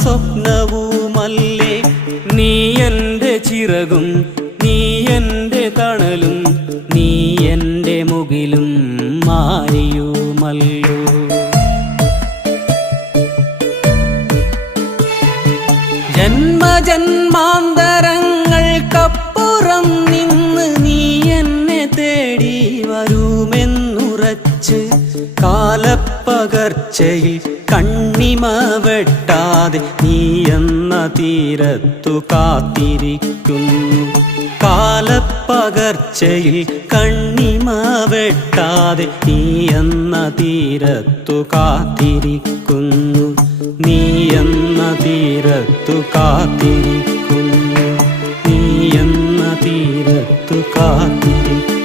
സ്വപ്നവുമല്ലേ നീ എൻ്റെ ചിറകും നീ എൻ്റെ തണലും നീ എൻ്റെ മുകിലും മാരിയുമല്ലോ. ജന്മജന്മാന്തരങ്ങൾക്കപ്പുറം നിന്ന് നീ എന്നെ തേടി വരുമെന്നുറച്ച് കാലപ്പകർച്ചയിൽ കണ്ണിമ വെട്ടാതെ നീ എന്ന തീരത്തു കാത്തിരിക്കുന്നു. കാലപ്പകർച്ചയിൽ കണ്ണിമ വെട്ടാതെ നീ എന്ന തീരത്തു കാത്തിരിക്കുന്നു. നീ എന്ന തീരത്തു കാത്തിരിക്കുന്നു. നീ എന്ന തീരത്തു കാത്തിരിക്കുന്നു.